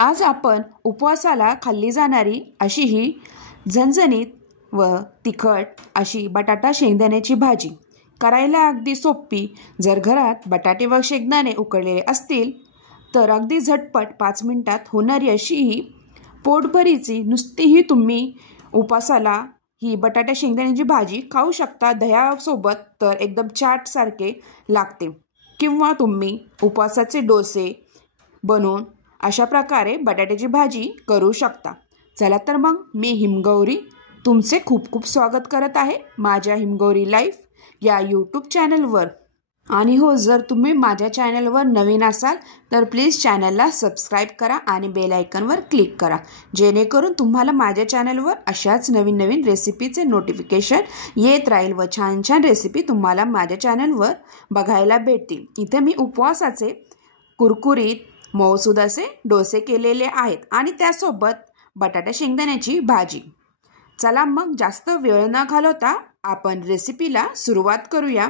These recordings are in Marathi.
आज आपण उपवासाला खाल्ली जाणारी अशी ही झणझणीत व तिखट अशी बटाटा शेंगदाण्याची भाजी करायला अगदी सोपी। जर घरात बटाटे व शेंगदाणे उकडलेले असतील तर अगदी झटपट 5 मिनिटात होणारी अशी ही पोटभरीची नुसतीही तुम्ही उपवासाला ही बटाटा शेंगदाण्याची भाजी खाऊ शकता। दह्यासोबत तर एकदम चाट सारखे लागते। किंवा तुम्ही उपवासाचे डोसे बनवून अशा प्रकारे बटाट्याची भाजी करू शकता। चला तर मग मी हिमगौरी तुमचे खूप खूप स्वागत करत आहे माझ्या हिमगौरी लाईफ या यूट्यूब चॅनलवर। आणि हो, जर तुम्ही माझ्या चॅनलवर नवीन असाल तर प्लीज चॅनलला सबस्क्राईब करा आणि बेल आयकॉनवर क्लिक करा, जेणेकरून तुम्हाला माझ्या चॅनलवर अशाच नवीन नवीन रेसिपीचे नोटिफिकेशन येत राहील व छान छान रेसिपी तुम्हाला माझ्या चॅनलवर बघायला भेटतील। इथे मी उपवासाचे कुरकुरीत मऊसूद असे डोसे केलेले आहेत आणि त्यासोबत बटाटा शेंगदाण्याची भाजी। चला मग जास्त वेळ न घालवता आपण रेसिपीला सुरुवात करूया।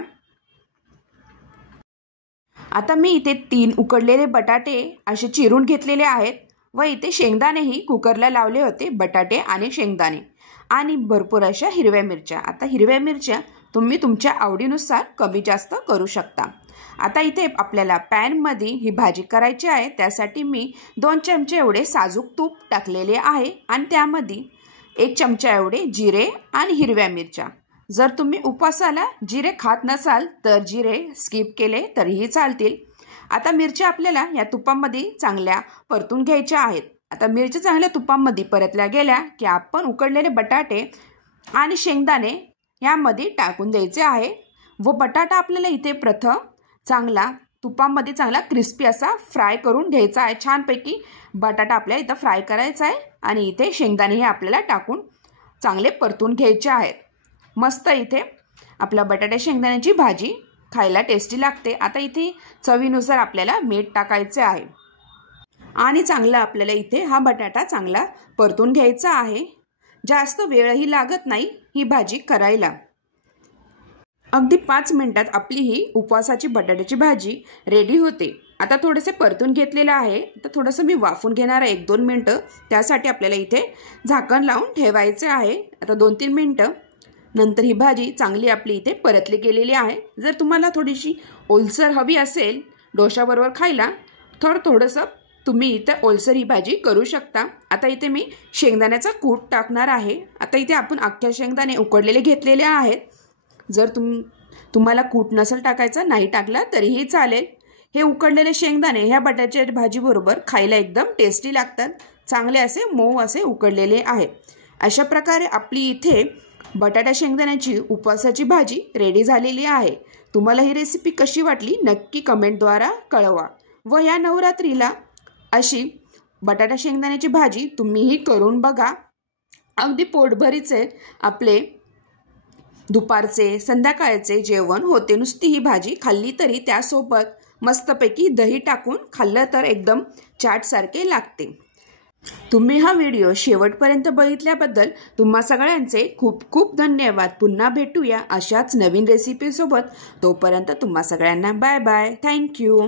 आता मी इथे 3 उकडलेले बटाटे असे चिरून घेतलेले आहेत व इथे शेंगदाणेही कुकरला लावले होते, बटाटे आणि शेंगदाणे आणि भरपूर अशा हिरव्या मिरच्या। आता हिरव्या मिरच्या तुम्ही तुमच्या आवडीनुसार कमी जास्त करू शकता। आता इथे आपल्याला पॅनमध्ये ही भाजी करायची आहे, त्यासाठी मी 2 चमचे एवढे साजूक तूप टाकलेले आहे आणि त्यामध्ये 1 चमचा एवढे जिरे आणि हिरव्या मिरच्या। जर तुम्ही उपवासाला जिरे खात नसाल तर जिरे स्किप केले तरीही चालतील। आता मिरच्या आपल्याला या तुपामध्ये चांगल्या परतून घ्यायच्या आहेत। आता मिरच्या चांगल्या तुपामध्ये परतल्या गेल्या की आपण उकडलेले बटाटे आणि शेंगदाणे यामध्ये टाकून द्यायचे आहे व बटाटा आपल्याला इथे प्रथम चांगला तुपामध्ये चांगला क्रिस्पी असा फ्राय करून घ्यायचा आहे। छानपैकी बटाटा आपल्याला इथं फ्राय करायचा आहे आणि इथे शेंगदाणे आपल्याला टाकून चांगले परतून घ्यायचे आहेत। मस्त इथे आपला बटाटा शेंगदाण्याची भाजी खायला टेस्टी लागते। आता इथे चवीनुसार आपल्याला मीठ टाकायचे आहे आणि चांगला आपल्याला इथे हा बटाटा चांगला परतून घ्यायचा आहे। जास्त वेळही लागत नाही ही भाजी करायला। अगदी 5 मिनिटात आपली ही उपवासाची बटाट्याची भाजी रेडी होते। आता थोडेसे परतून घेतलेलं आहे, तर थोडंसं मी वाफून घेणार आहे 1-2 मिनिटं। त्यासाठी आपल्याला इथे झाकण लावून ठेवायचे आहे। आता 2-3 मिनिटं नंतर ही भाजी चांगली आपली इथे परतली गेलेली आहे। जर तुम्हाला थोडीशी ओलसर हवी असेल डोशाबरोबर खायला तर थोडंसं तुम्ही इथे ओलसर ही भाजी करू शकता। आता इथे मी शेंगदाण्याचा कूट टाकणार आहे। आता इथे आपण अख्ख्या शेंगदाणे उकडलेले घेतलेले आहेत। जर तुम्हाला कूट नसेल टाकायचा, नाही टाकला तरीही चालेल। हे उकडलेले शेंगदाणे ह्या बटाट्याच्या भाजीबरोबर खायला एकदम टेस्टी लागतात। चांगले असे मऊ असे उकडलेले आहे। अशा प्रकारे आपली इथे बटाटा शेंगदाण्याची उपवासाची भाजी रेडी झालेली आहे। तुम्हाला ही रेसिपी कशी वाटली नक्की कमेंटद्वारे कळवा व या नवरात्रीला अशी बटाटा शेंगदाण्याची भाजी तुम्हीही करून बघा। अगदी पोटभरीचे आपले दुपारचे संध्याकाळचे जेवण होते। नुसती ही भाजी खाल्ली तरी त्यासोबत मस्तपैकी दही टाकून खाल्लं तर एकदम चाट सारखे लागते। तुम्ही हा व्हिडिओ शेवटपर्यंत बघितल्याबद्दल तुम्हा सगळ्यांचे खूप खूप धन्यवाद। पुन्हा भेटूया अशाच नवीन रेसिपी सोबत। तोपर्यंत तुम्हा सगळ्यांना बाय बाय, थँक्यू।